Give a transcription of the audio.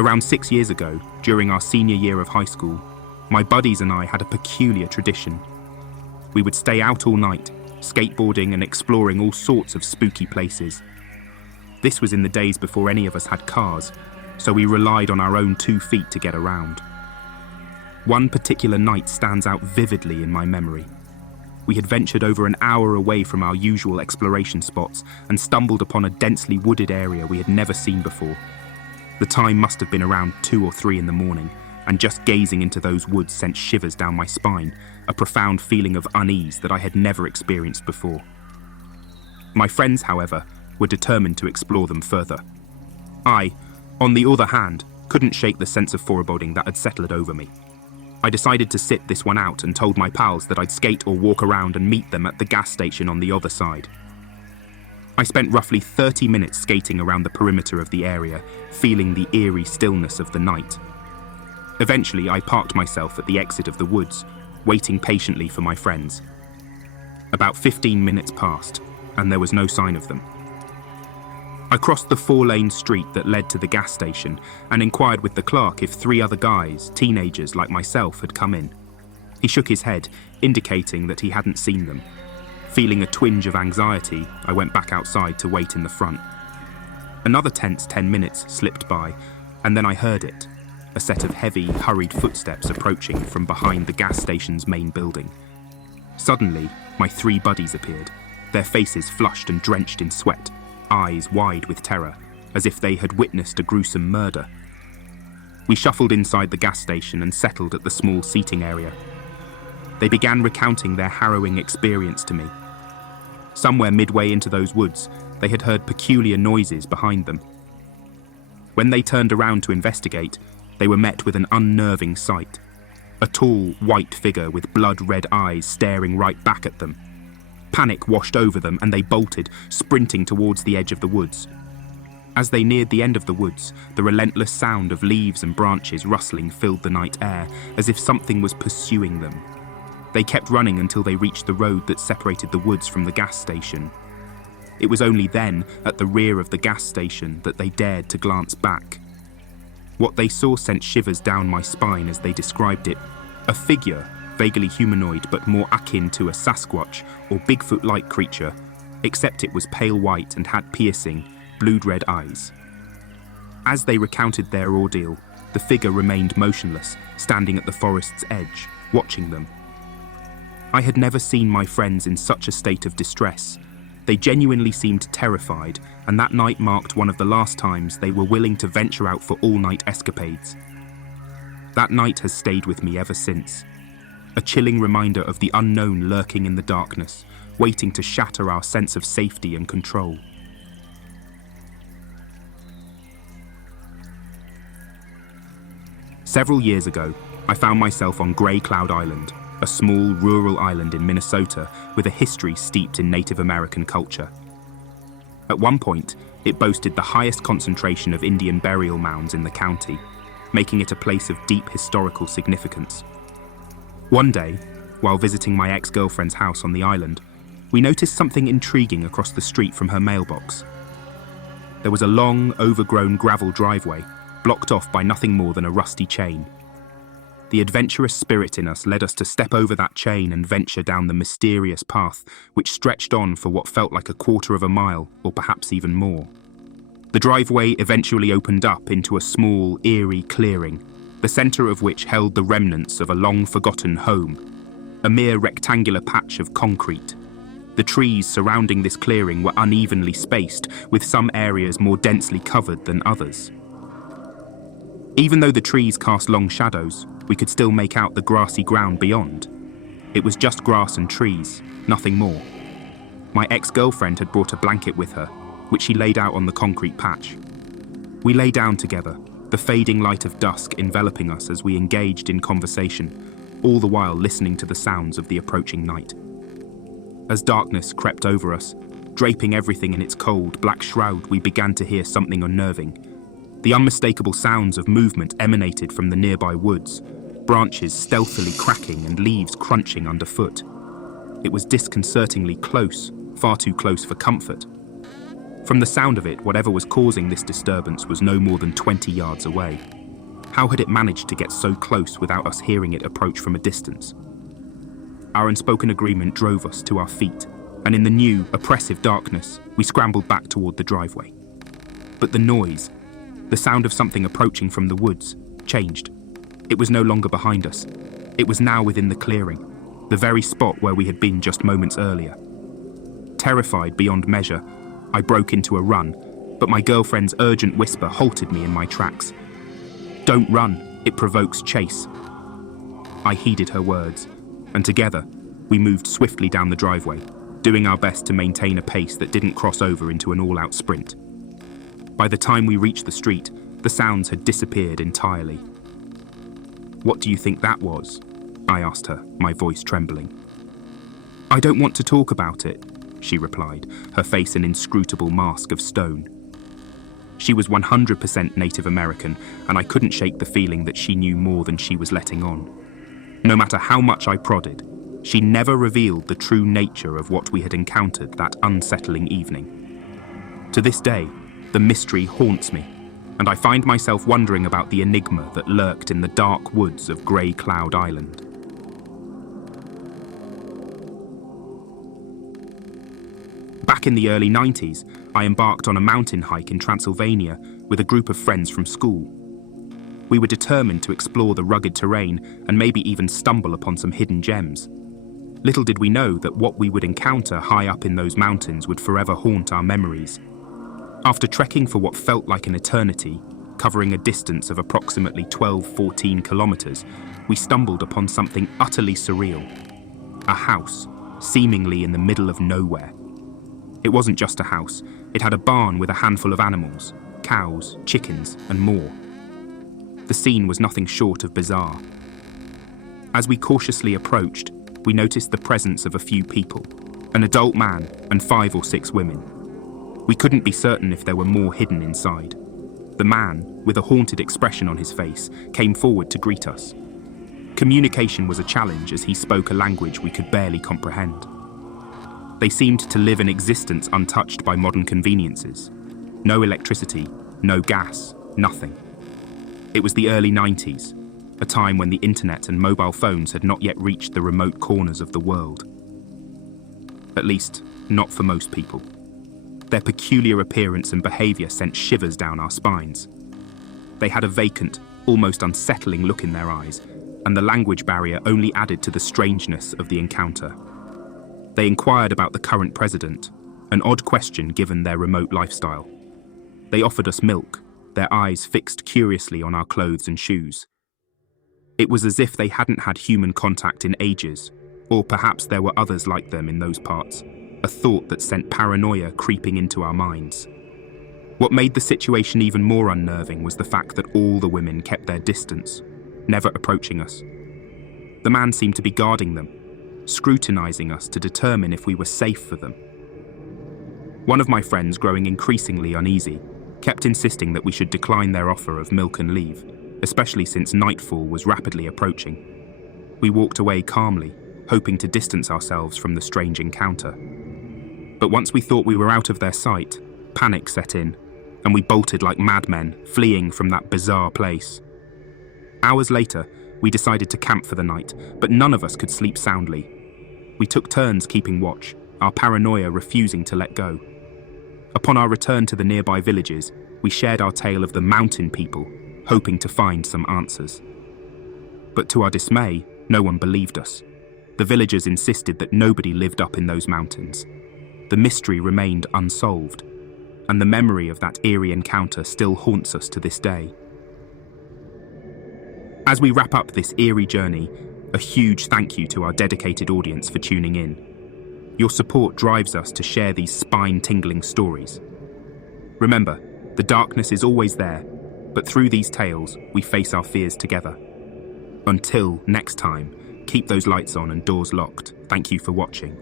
Around 6 years ago, during our senior year of high school, my buddies and I had a peculiar tradition. We would stay out all night, skateboarding and exploring all sorts of spooky places. This was in the days before any of us had cars, so we relied on our own 2 feet to get around. One particular night stands out vividly in my memory. We had ventured over an hour away from our usual exploration spots and stumbled upon a densely wooded area we had never seen before. The time must have been around 2 or 3 in the morning, and just gazing into those woods sent shivers down my spine, a profound feeling of unease that I had never experienced before. My friends, however, were determined to explore them further. I, on the other hand, couldn't shake the sense of foreboding that had settled over me. I decided to sit this one out and told my pals that I'd skate or walk around and meet them at the gas station on the other side. I spent roughly 30 minutes skating around the perimeter of the area, feeling the eerie stillness of the night. Eventually, I parked myself at the exit of the woods, waiting patiently for my friends. About 15 minutes passed, and there was no sign of them. I crossed the 4-lane street that led to the gas station and inquired with the clerk if 3 other guys, teenagers like myself, had come in. He shook his head, indicating that he hadn't seen them. Feeling a twinge of anxiety, I went back outside to wait in the front. Another tense 10 minutes slipped by, and then I heard it, a set of heavy, hurried footsteps approaching from behind the gas station's main building. Suddenly, my 3 buddies appeared, their faces flushed and drenched in sweat, eyes wide with terror, as if they had witnessed a gruesome murder. We shuffled inside the gas station and settled at the small seating area. They began recounting their harrowing experience to me. Somewhere midway into those woods, they had heard peculiar noises behind them. When they turned around to investigate, they were met with an unnerving sight. A tall, white figure with blood-red eyes staring right back at them. Panic washed over them and they bolted, sprinting towards the edge of the woods. As they neared the end of the woods, the relentless sound of leaves and branches rustling filled the night air, as if something was pursuing them. They kept running until they reached the road that separated the woods from the gas station. It was only then, at the rear of the gas station, that they dared to glance back. What they saw sent shivers down my spine as they described it. A figure, vaguely humanoid but more akin to a Sasquatch or Bigfoot-like creature, except it was pale white and had piercing, blood-red eyes. As they recounted their ordeal, the figure remained motionless, standing at the forest's edge, watching them. I had never seen my friends in such a state of distress. They genuinely seemed terrified, and that night marked one of the last times they were willing to venture out for all-night escapades. That night has stayed with me ever since. A chilling reminder of the unknown lurking in the darkness, waiting to shatter our sense of safety and control. Several years ago, I found myself on Grey Cloud Island, a small rural island in Minnesota with a history steeped in Native American culture. At one point, it boasted the highest concentration of Indian burial mounds in the county, making it a place of deep historical significance. One day, while visiting my ex-girlfriend's house on the island, we noticed something intriguing across the street from her mailbox. There was a long, overgrown gravel driveway, blocked off by nothing more than a rusty chain. The adventurous spirit in us led us to step over that chain and venture down the mysterious path, which stretched on for what felt like a quarter of a mile, or perhaps even more. The driveway eventually opened up into a small, eerie clearing, the centre of which held the remnants of a long-forgotten home, a mere rectangular patch of concrete. The trees surrounding this clearing were unevenly spaced, with some areas more densely covered than others. Even though the trees cast long shadows, we could still make out the grassy ground beyond. It was just grass and trees, nothing more. My ex-girlfriend had brought a blanket with her, which she laid out on the concrete patch. We lay down together, the fading light of dusk enveloping us as we engaged in conversation, all the while listening to the sounds of the approaching night. As darkness crept over us, draping everything in its cold, black shroud, we began to hear something unnerving. The unmistakable sounds of movement emanated from the nearby woods, branches stealthily cracking and leaves crunching underfoot. It was disconcertingly close, far too close for comfort. From the sound of it, whatever was causing this disturbance was no more than 20 yards away. How had it managed to get so close without us hearing it approach from a distance? Our unspoken agreement drove us to our feet, and in the new, oppressive darkness, we scrambled back toward the driveway. But the noise, the sound of something approaching from the woods, changed. It was no longer behind us. It was now within the clearing, the very spot where we had been just moments earlier. Terrified beyond measure, I broke into a run, but my girlfriend's urgent whisper halted me in my tracks. "Don't run, it provokes chase." I heeded her words, and together, we moved swiftly down the driveway, doing our best to maintain a pace that didn't cross over into an all-out sprint. By the time we reached the street, the sounds had disappeared entirely. "What do you think that was?" I asked her, my voice trembling. "I don't want to talk about it," she replied, her face an inscrutable mask of stone. She was 100% Native American, and I couldn't shake the feeling that she knew more than she was letting on. No matter how much I prodded, she never revealed the true nature of what we had encountered that unsettling evening. To this day, the mystery haunts me, and I find myself wondering about the enigma that lurked in the dark woods of Grey Cloud Island. Back in the early 90s, I embarked on a mountain hike in Transylvania with a group of friends from school. We were determined to explore the rugged terrain and maybe even stumble upon some hidden gems. Little did we know that what we would encounter high up in those mountains would forever haunt our memories. After trekking for what felt like an eternity, covering a distance of approximately 12-14 kilometers, we stumbled upon something utterly surreal. A house, seemingly in the middle of nowhere. It wasn't just a house, it had a barn with a handful of animals, cows, chickens, and more. The scene was nothing short of bizarre. As we cautiously approached, we noticed the presence of a few people, an adult man and 5 or 6 women. We couldn't be certain if there were more hidden inside. The man, with a haunted expression on his face, came forward to greet us. Communication was a challenge as he spoke a language we could barely comprehend. They seemed to live an existence untouched by modern conveniences. No electricity, no gas, nothing. It was the early 90s, a time when the internet and mobile phones had not yet reached the remote corners of the world. At least, not for most people. Their peculiar appearance and behavior sent shivers down our spines. They had a vacant, almost unsettling look in their eyes, and the language barrier only added to the strangeness of the encounter. They inquired about the current president, an odd question given their remote lifestyle. They offered us milk, their eyes fixed curiously on our clothes and shoes. It was as if they hadn't had human contact in ages, or perhaps there were others like them in those parts, a thought that sent paranoia creeping into our minds. What made the situation even more unnerving was the fact that all the women kept their distance, never approaching us. The man seemed to be guarding them, scrutinizing us to determine if we were safe for them. One of my friends, growing increasingly uneasy, kept insisting that we should decline their offer of milk and leave, especially since nightfall was rapidly approaching. We walked away calmly, hoping to distance ourselves from the strange encounter. But once we thought we were out of their sight, panic set in, and we bolted like madmen, fleeing from that bizarre place. Hours later, we decided to camp for the night, but none of us could sleep soundly. We took turns keeping watch, our paranoia refusing to let go. Upon our return to the nearby villages, we shared our tale of the mountain people, hoping to find some answers. But to our dismay, no one believed us. The villagers insisted that nobody lived up in those mountains. The mystery remained unsolved, and the memory of that eerie encounter still haunts us to this day. As we wrap up this eerie journey, a huge thank you to our dedicated audience for tuning in. Your support drives us to share these spine-tingling stories. Remember, the darkness is always there, but through these tales, we face our fears together. Until next time, keep those lights on and doors locked. Thank you for watching.